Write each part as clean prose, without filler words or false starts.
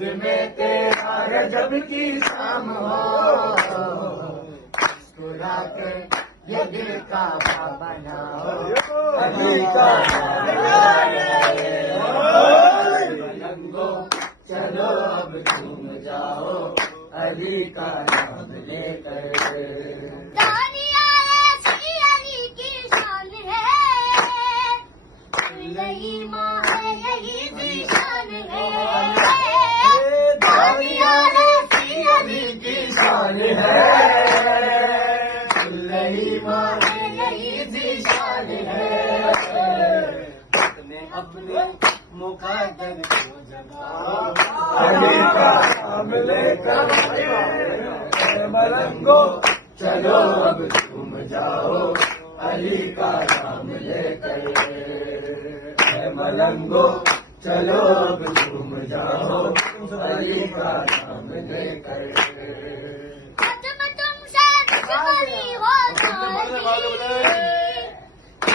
قد میں تیرا ہے جب کی شام ہو، مسکرا کر یہ دل کا بناؤ، علی کا ملنگو چلو اب تم جاؤ، علی کا نام لے کر۔ یہی ماں ہے یہی ذیشان ہے، علی کی شان ہے، یہی ماں ہے یہی ذیشان ہے، اپنے اپنے مقدر کو جگاؤ، علی کا نام لے کر۔ ملنگو چلو اب تم جاؤ، علی کا نام لے کر۔ ملنگو چلو اب تم جاؤ، علی کا نام لے کر۔ ختم تم سے دشمنی ہو جائے گی،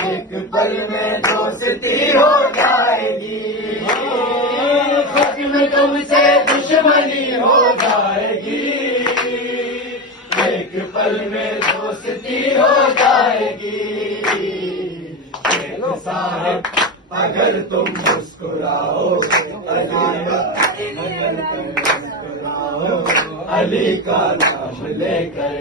ایک پل میں دوستی ہو جائے گی، ختم تم سے دشمنی ہو جائے گی، ایک پل میں دوستی ہو جائے گی، صاحب اگر تم مسکراؤ، علی کا نام لے کر۔